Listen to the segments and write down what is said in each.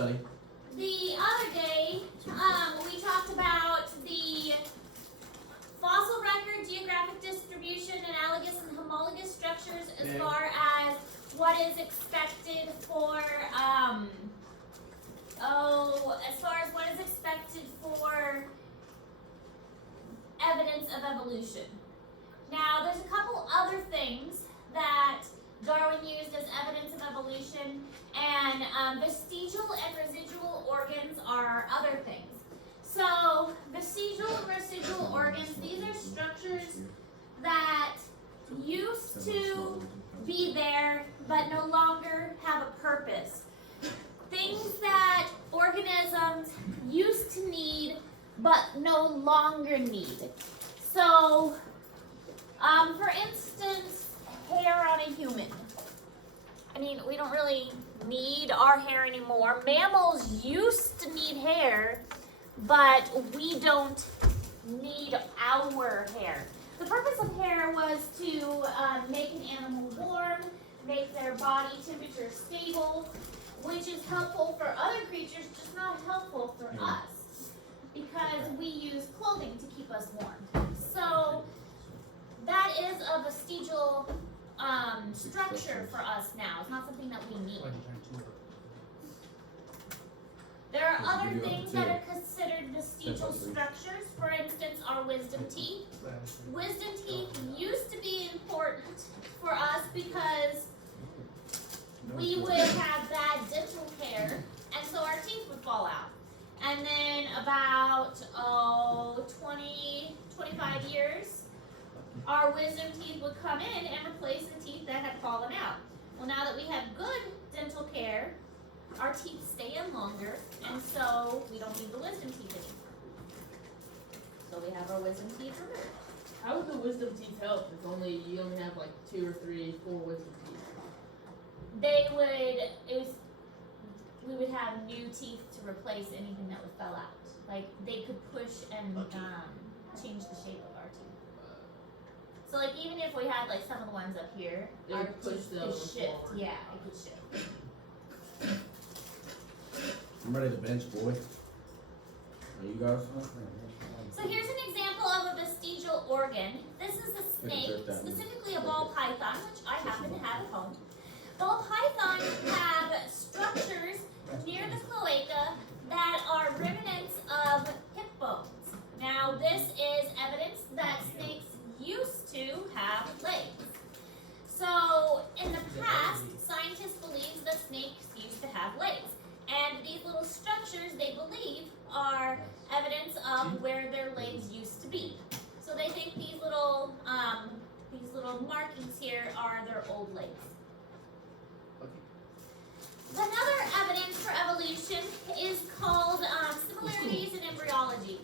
study. The other day, we talked about the fossil record, geographic distribution, analogous and homologous structures as far as what is expected for, evidence of evolution. Now, there's a couple other things that Darwin used as evidence of evolution, and vestigial and residual organs are other things. So, vestigial and residual organs, these are structures that used to be there but no longer have a purpose. Things that organisms used to need but no longer need. So, for instance, hair on a human. I mean, we don't really need our hair anymore. Mammals used to need hair, but we don't need our hair. The purpose of hair was to make an animal warm, make their body temperature stable, which is helpful for other creatures, just not helpful for us, because we use clothing to keep us warm. So that is a vestigial structure for us now. It's not something that we need. There are other things that are considered vestigial structures. For instance, our wisdom teeth. Wisdom teeth used to be important for us because we would have bad dental care, and so our teeth would fall out. And then about 25 years, our wisdom teeth would come in and replace the teeth that had fallen out. Well, now that we have good dental care, our teeth stay in longer, and so we don't need the wisdom teeth anymore. So we have our wisdom teeth removed. How would the wisdom teeth help if you only have like 2 or 3, 4 wisdom teeth? We would have new teeth to replace anything that would fell out. Like, they could push and change the shape of our teeth. So like, even if we had like some of the ones up here, our teeth could shift. Forward. Yeah, it could shift. I'm ready to bench, boy. Are you guys? So here's an example of a vestigial organ. This is a snake, specifically a ball python, which I happen to have at home. Ball pythons have structures near the cloaca that are remnants of hip bones. Now, this is evidence that snakes used to have legs. So, in the past, scientists believed that snakes used to have legs. And these little structures, they believe, are evidence of where their legs used to be. So they think these little markings here are their old legs. Another evidence for evolution is called similarities in embryology.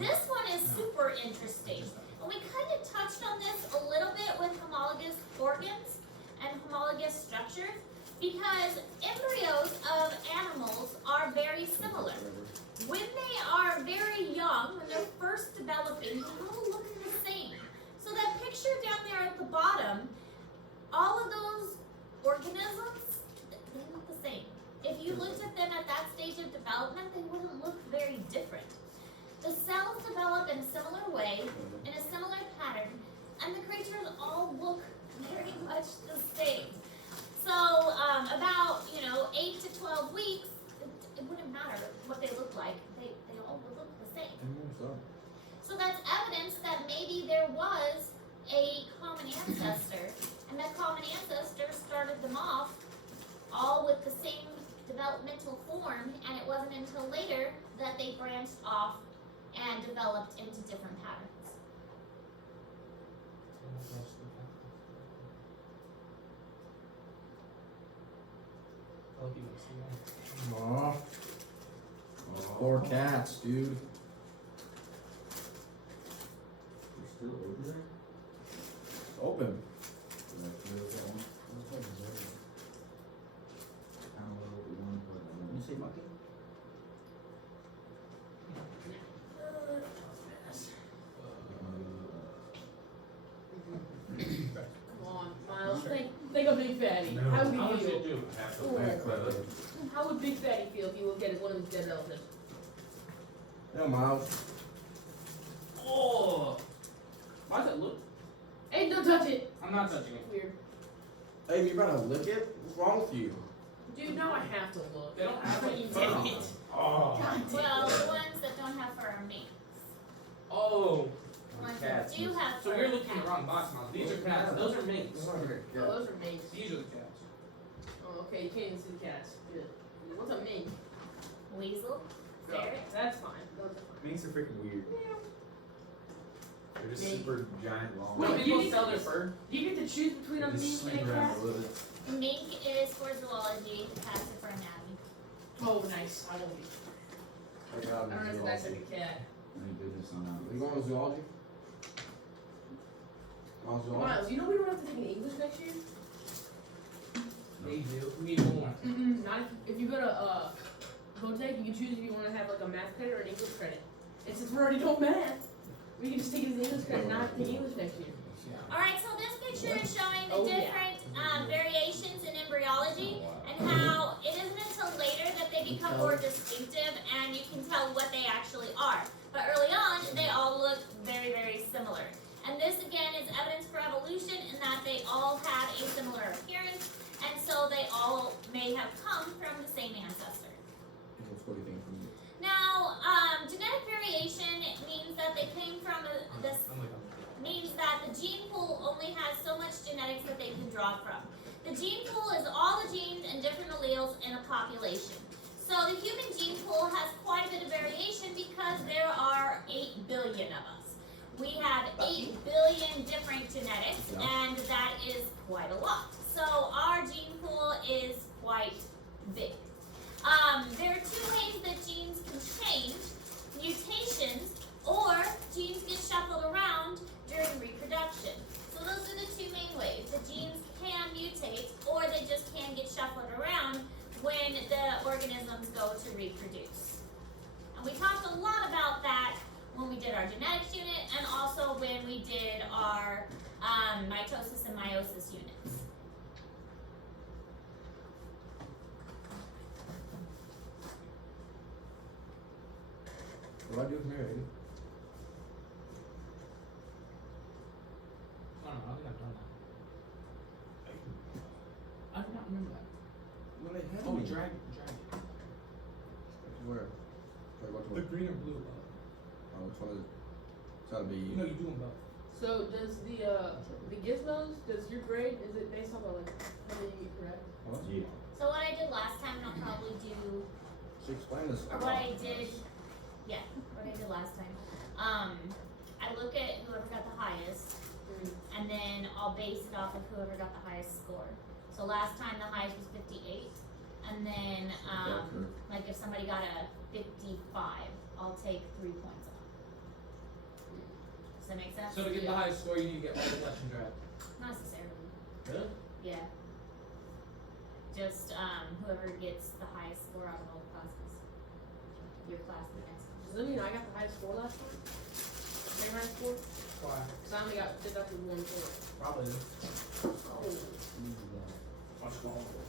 This one is super interesting. And we kind of touched on this a little bit with homologous organs and homologous structures, because embryos of animals are very similar. When they are very young, when they're first developing, they all look the same. So that picture down there at the bottom, all of those organisms, they look the same. If you looked at them at that stage of development, they wouldn't look very different. The cells develop in a similar way, in a similar pattern, and the creatures all look very much the same. So about 8 to 12 weeks, it wouldn't matter what they look like. They all would look the same. So that's evidence that maybe there was a common ancestor, and that common ancestor started them off all with the same developmental form, and it wasn't until later that they branched off and developed into different patterns. Aw. Poor cats, dude. You're still over there? Open. You say monkey? Come on, Miles. Think of Big Fatty. No. How I would want he you to feel? do half the Ooh. back clever. How would Big Fatty feel if you look at one of his dead relatives? Yo, Miles. Oh! Why does it look? Hey, don't touch it. I'm not touching it. Weird. Hey, you better lick it? What's wrong with you? Dude, now I have to look. They don't have You like damn fur. it. Oh. Well, the ones that don't have fur are minks. Oh. The ones Cats. that do have fur. So you're looking in the wrong box, Miles. These are cats. Those are minks. Oh, those are minks. These are the cats. Oh, okay, you can't even see the cats. Good. What's a mink? Weasel. No, Ferret. that's fine. Those are fine. Minks are freaking weird. They're just Mink. super giant long. Wait, Wait, but people you sell need their to- fur? Do you get to choose between a They just mink swing and a around cat? a little bit. Mink is for zoology. The cats are for anatomy. Oh, nice. I don't know. Check it out. I don't know if that's like a cat. Thank goodness I'm not. You going to zoology? On zoology? Miles, you know we don't have to take an English next year? They do. We need more. Not if you go to Votech, you can choose if you want to have like a math credit or an English credit. And since we're already doing math, we can just take it as an English credit, not take English next year. Alright, so this picture is showing the Oh, yeah. different variations in embryology and how it isn't until later that they become more distinctive and you can tell what they actually are. But early on, they all look very, very similar. And this again is evidence for evolution in that they all have a similar appearance and so they all may have come from the same ancestor. What do you think from you? Now, genetic variation means that they came from this means that the gene pool only has so much genetics that they can draw from. The gene pool is all the genes and different alleles in a population. So the human gene pool has quite a bit of variation because there are 8 billion of us. We have 8 billion different genetics, and that is quite a lot. So our gene pool is quite big. There are two ways that genes can change: mutations, or genes get shuffled around during reproduction. So those are the two main ways. The genes can mutate, or they just can get shuffled around when the organisms go to reproduce. And we talked a lot about that when we did our genetics unit, and also when we did our mitosis and meiosis units. What do I do with Mary? I don't know. I think I've done that. I do not remember that. What they had Oh, me. dragon. Where? Like what The one? green or blue. Oh, which one is it? It's gotta be. You know, you do them both. So does the gizmos, does your grade, is it based off of like whether you get correct? What? Yeah. So what I did last time, and I'll probably do, She explained this. or what I did, what I did last time. I look at whoever got the highest, and then I'll base it off of whoever got the highest score. So last time the highest was 58, and then like if somebody got a 55, I'll take 3 points off. Does that make sense? So to get the highest score, you need to get all the collection draft. Not necessarily. Really? Yeah. Just whoever gets the highest score out of all the classes. Your class the next one. Does that mean I got the highest score last time? Same high score? Why? Because I only got deducted 1 point. Probably. Oh. Much longer.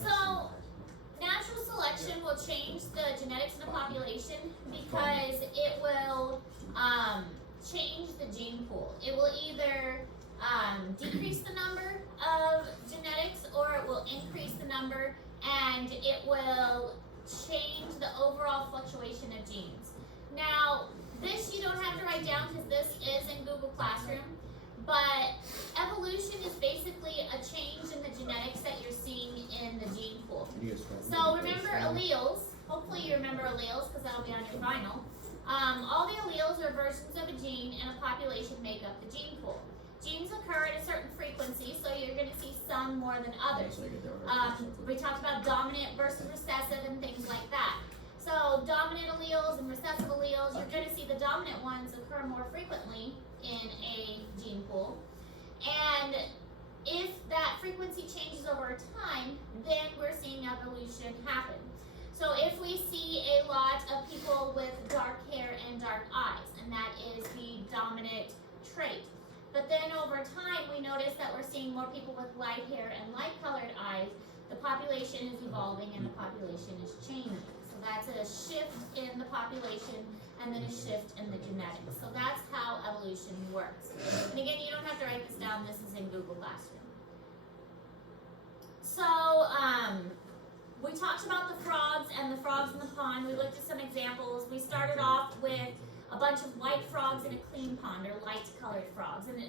So, natural selection will change the genetics in a population because it will change the gene pool. It will either decrease the number of genetics or it will increase the number, and it will change the overall fluctuation of genes. Now, this you don't have to write down because this is in Google Classroom, but evolution is basically a change in the genetics that you're seeing in the gene pool. So remember alleles. Hopefully you remember alleles because that'll be on your final. All the alleles are versions of a gene and a population make up the gene pool. Genes occur at a certain frequency, so you're going to see some more than others. We talked about dominant versus recessive and things like that. So dominant alleles and recessive alleles, you're going to see the dominant ones occur more frequently in a gene pool. And if that frequency changes over time, then we're seeing evolution happen. So if we see a lot of people with dark hair and dark eyes, and that is the dominant trait, But then over time, we notice that we're seeing more people with light hair and light colored eyes. The population is evolving and the population is changing. So that's a shift in the population and then a shift in the genetics. So that's how evolution works. And again, you don't have to write this down. This is in Google Classroom. So, we talked about the frogs and the frogs in the pond. We looked at some examples. We started off with a bunch of white frogs in a clean pond, or light colored frogs. And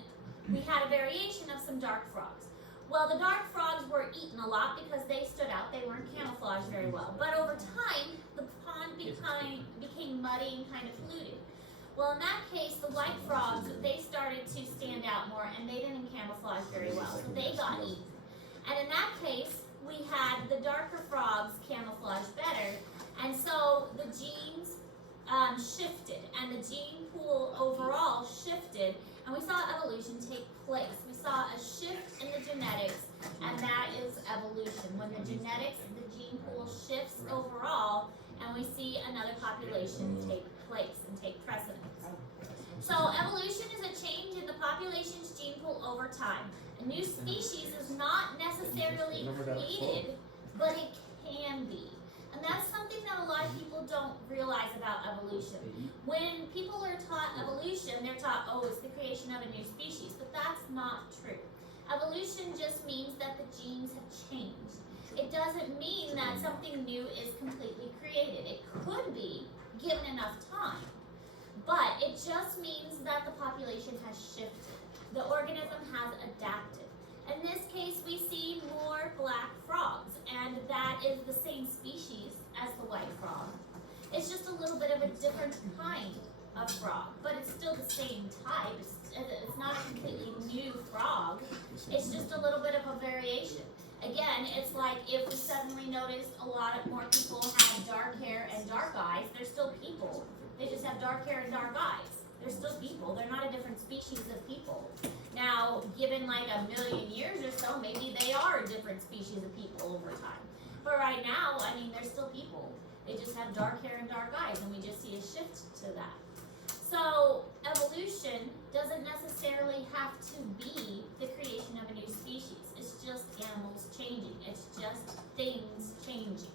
we had a variation of some dark frogs. Well, the dark frogs were eaten a lot because they stood out. They weren't camouflaged very well. But over time, the pond became muddy and kind of polluted. Well, in that case, the white frogs, they started to stand out more and they didn't camouflage very well. So they got eaten. And in that case, we had the darker frogs camouflage better. And so the genes shifted and the gene pool overall shifted. And we saw evolution take place. We saw a shift in the genetics, and that is evolution. When the genetics, the gene pool shifts overall, and we see another population take place and take precedence. So evolution is a change in the population's gene pool over time. A new species is not necessarily created, but it can be. And that's something that a lot of people don't realize about evolution. When people are taught evolution, they're taught, oh, it's the creation of a new species, but that's not true. Evolution just means that the genes have changed. It doesn't mean that something new is completely created. It could be, given enough time, but it just means that the population has shifted. The organism has adapted. In this case, we see more black frogs, and that is the same species as the white frog. It's just a little bit of a different kind of frog, but it's still the same type. It's not a completely new frog. It's just a little bit of a variation. Again, it's like if we suddenly noticed a lot of more people have dark hair and dark eyes, they're still people. They just have dark hair and dark eyes. They're still people. They're not a different species of people. Now, given like 1,000,000 years or so, maybe they are a different species of people over time. But right now, I mean, they're still people. They just have dark hair and dark eyes, and we just see a shift to that. So, evolution doesn't necessarily have to be the creation of a new species. It's just animals changing. It's just things changing.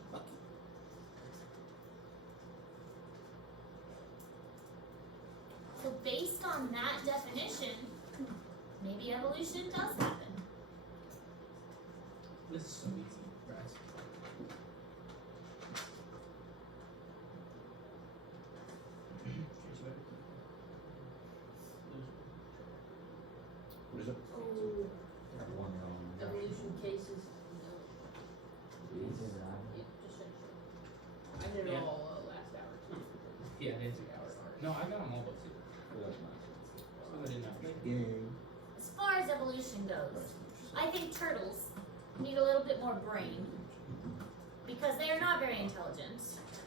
So based on that definition, maybe evolution does happen. This is so easy, guys. What is it? Oh, One wrong. evolution cases. I did it Yeah. all last hour too. Yeah, it is an hour. No, I got them all but two. Some I didn't know. As far as evolution goes, I think turtles need a little bit more brain because they are not very intelligent.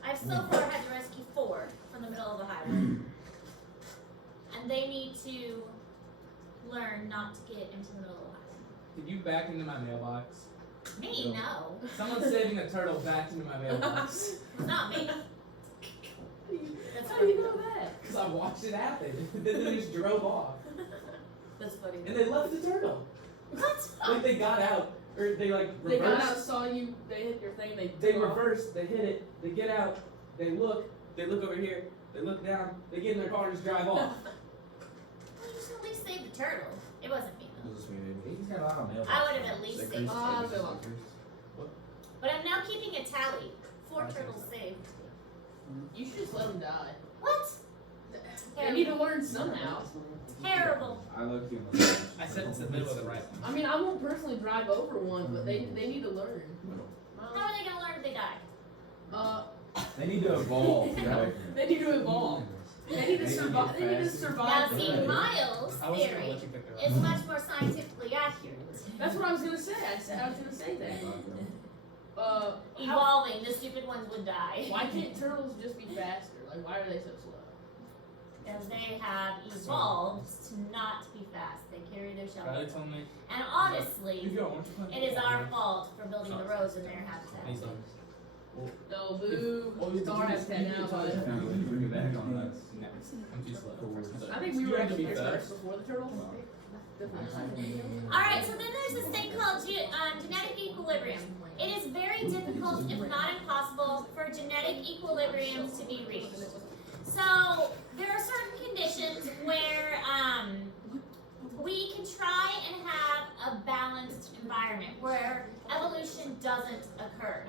I've so far had to rescue 4 from the middle of the highway. And they need to learn not to get into the middle of the highway. Did you back into my mailbox? Me, no. Someone's saving a turtle back into my mailbox. It's not me. That's How do you funny. know that? Because I watched it happen. Then they just drove off. That's funny. And they left the turtle. What? Like they got out. Or they like They got out, reversed. saw you, they hit your thing, They took off. reverse, they hit it, they get out, they look over here, they look down, they get in their car and just drive off. Well, you should at least save the turtle. It wasn't me though. He's got a lot of mail. I would have at least saved. Bill. But I'm now keeping a tally. 4 turtles saved. You should just let them die. What? They need to learn somehow. Terrible. I look you. I said it's the middle of the right one. I mean, I won't personally drive over one, but they need to learn. How are they gonna learn if they die? They need to evolve. They need to evolve. They need to survive. They need to Now, survive. see, Miles' I wasn't gonna theory let you pick her is up. much more scientifically accurate. That's what I was gonna say. I was gonna say that. How, Evolving, the stupid ones would die. why can't turtles just be faster? Like, why are they so slow? Because they have evolved to not be fast. They carry their Riley shell. told me. And honestly, If you want to play. it is our fault for building the roads in their habitat. He's like, No, boo. Well, you Star has 10 now, but I'm too slow. I think we were You had to actually be here fast. first before the turtles. Alright, so then there's this thing called genetic equilibrium. It is very difficult, if not impossible, for genetic equilibriums to be reached. So there are certain conditions where we can try and have a balanced environment where evolution doesn't occur.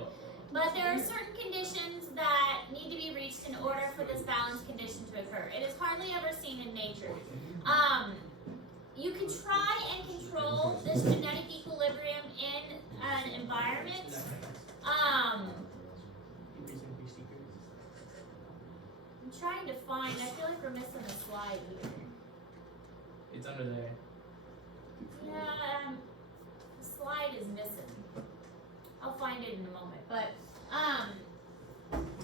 But there are certain conditions that need to be reached in order for this balanced condition to occur. It is hardly ever seen in nature. You can try and control this genetic equilibrium in an environment. I'm trying to find, I feel like we're missing a slide here. It's under there. Yeah, the slide is missing. I'll find it in a moment. But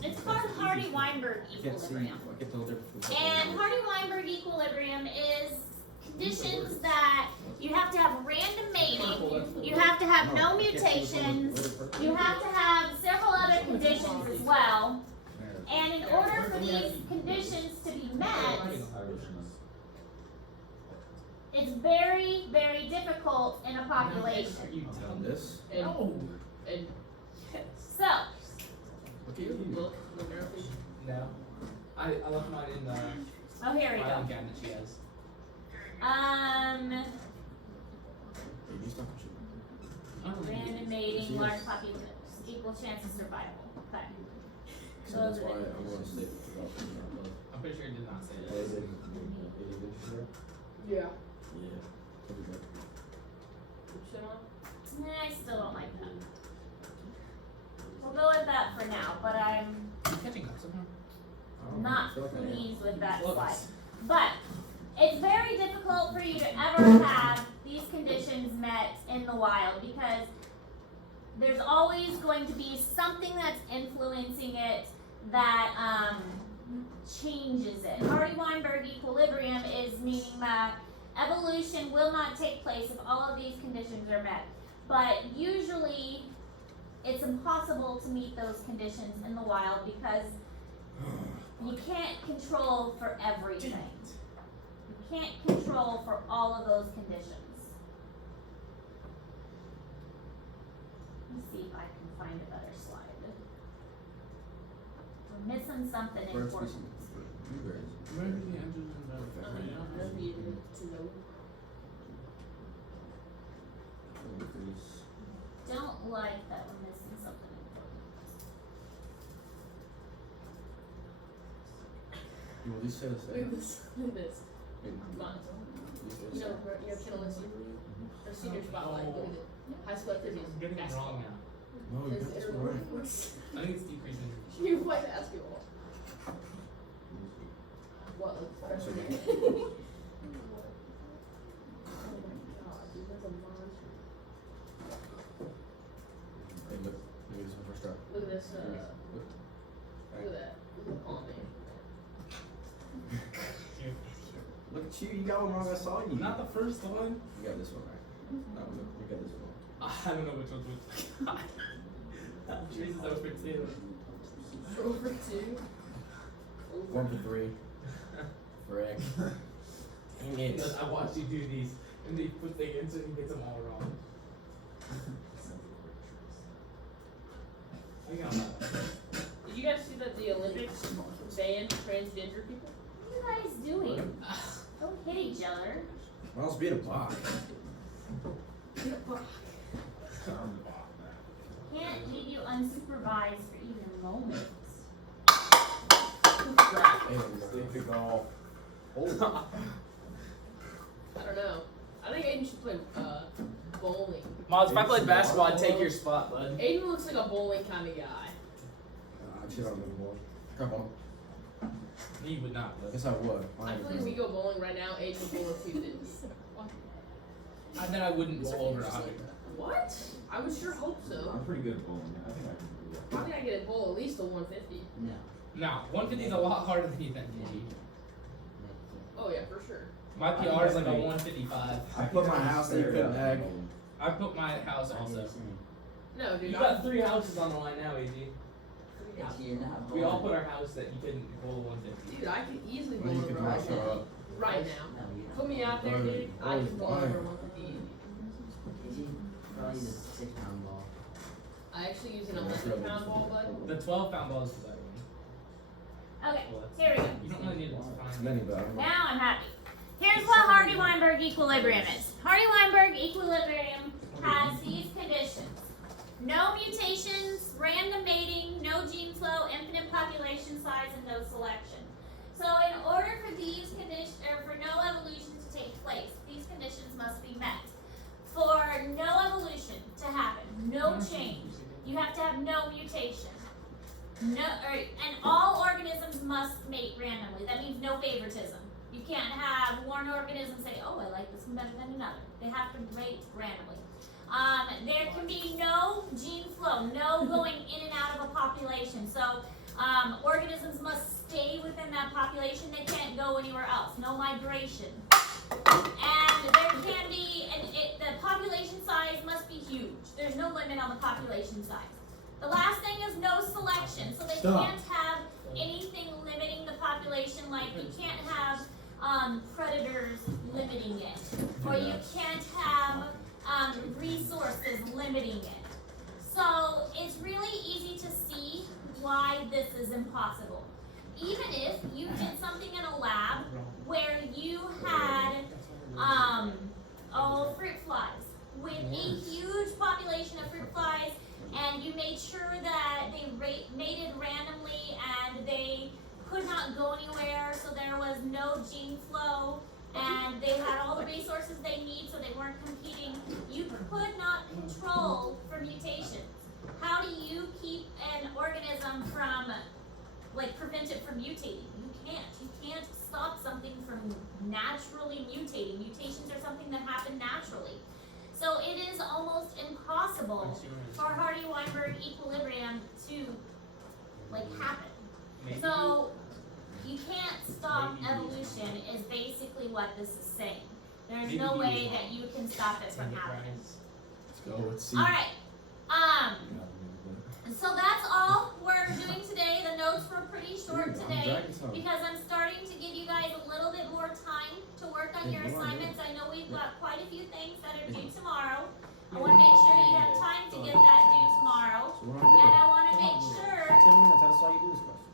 it's called Hardy-Weinberg I can't see. equilibrium. I can tell the difference. And Hardy-Weinberg equilibrium is conditions that you have to have random mating, you have to have no mutations, you have to have several other conditions as well. And in order for these conditions to be met, it's very, very difficult in a population. You On this. And So, Look at you. look carefully. No. I left mine in the oh, here we filing go. cabinet she has. Hey, you stop shooting. Random mating, large population, equal chance of survival. Okay. So that's why I'm going to stay with the golf. I'm pretty sure it did not say that. Yeah. Yeah. That'd be good. Shit on? Nah, I still don't like that. We'll go with that for now, but I'm Catching up somehow. I don't know. not I feel like I am. pleased with that Well, slide. But it's very difficult for you to ever have these conditions met in the wild because there's always going to be something that's influencing it that changes it. Hardy-Weinberg equilibrium is meaning that evolution will not take place if all of these conditions are met. But usually it's impossible to meet those conditions in the wild because you can't control for everything. You can't control for all of those conditions. Let me see if I can find a better slide. We're missing something Bird important. species. Blueberries. Where did the engine and That's easy to know. Don't like that we're missing something important. You will at least say the Look same. at this. Look at this. Mine. You know, your channel is or senior spotlight. Look at it. High school activities. I'm getting it wrong now. No, you got this one right. I think it's decreasing. You play basketball. What? Like freshman year? Oh my god, dude, that's a monster. Hey, look. Maybe this one first try. Look at this. Look. Look at that. Look at the palm, man. Look at you. You got one wrong. I saw you. Not the first one. You got this one right. No, look. You got this one. I don't know which one's which. Yours is over 2. Over 2. 1 for 3. Frick. Dang it. I watched you do these, and they put the answer and he gets them all wrong. I got that. Did you guys see that the Olympics banned transgender people? What are you guys doing? Don't hit each other. What else being a bot? Can't leave you unsupervised for even moments. Hey, stick to golf. Oh. I don't know. I think Aiden should play bowling. Moz, if I played basketball, I'd take your spot, bud. Aiden looks like a bowling kind of guy. I'd shit on the ball. Come on. He would not, I bud. guess I would. I feel like if we go bowling right now, Aiden would bowl a 250. Then I wouldn't bowl over 100. What? I would sure hope so. I'm pretty good at bowling. I think I can do that. I think I get a bowl at least a 150. Now, 150 is a lot harder than you think, GG. Oh yeah, for sure. My PR is like a 155. I put my house that you couldn't hack. I put my house also. No, dude. You got 3 houses on the line now, AG. We all put our house that you couldn't bowl 150. Dude, I could easily Well, bowl you could over not show 150. up. right now. Put me out there, dude. I can ball over 150. Probably use a 6-pound ball. I actually use an 11-pound ball, bud. The 12-pound ball is the better one. Okay, Well, here we go. You don't really need to It's find many, but I don't know. Now I'm happy. Here's what Hardy-Weinberg equilibrium is. Hardy-Weinberg equilibrium has these conditions. No mutations, random mating, no gene flow, infinite population size, and no selection. So in order for these conditions, or for no evolution to take place, these conditions must be met. For no evolution to happen, no change, you have to have no mutation. And all organisms must mate randomly. That means no favoritism. You can't have one organism say, oh, I like this one better than another. They have to mate randomly. There can be no gene flow, no going in and out of a population. So organisms must stay within that population. They can't go anywhere else. No migration. And there can be, the population size must be huge. There's no limit on the population size. The last thing is no selection. So they can't have anything limiting the population, like you can't have predators limiting it. Or you can't have resources limiting it. So it's really easy to see why this is impossible. Even if you did something in a lab where you had fruit flies with a huge population of fruit flies, and you made sure that they mated randomly and they could not go anywhere, so there was no gene flow, and they had all the resources they need, so they weren't competing. You could not control for mutations. How do you keep an organism from, prevent it from mutating? You can't. You can't stop something from naturally mutating. Mutations are something that happen naturally. So it is almost impossible for Hardy-Weinberg equilibrium to happen. So you can't stop evolution is basically what this is saying. There's no way that you can stop it from happening. Let's go. Let's see. All right. So that's all we're doing today. The notes were pretty short today because I'm starting to give you guys a little bit more time to work on your assignments. I know we've got quite a few things that are due tomorrow. I want to make sure you have time to get that due tomorrow. And I want to make sure 10 minutes. That's all you do this question.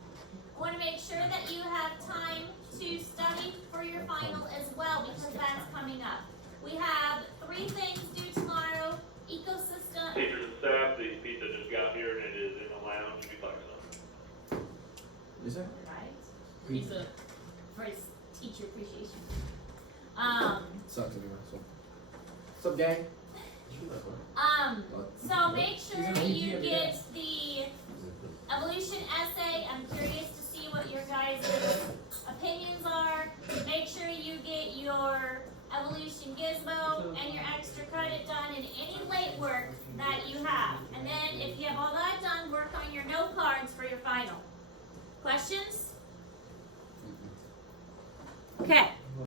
I want to make sure that you have time to study for your final as well, because that's coming up. We have 3 things due tomorrow. Ecosystem. Teachers and staff, the pizza just got here and it is in the lounge if you'd like some. Is it? Right. Pizza. For his teacher appreciation. Sucks anyway. So. What's up, gang? So make sure you get the evolution essay. I'm curious to see what your guys' opinions are. Make sure you get your evolution gizmo and your extra credit done in any late work that you have. And then if you have all that done, work on your note cards for your final. Questions? Okay.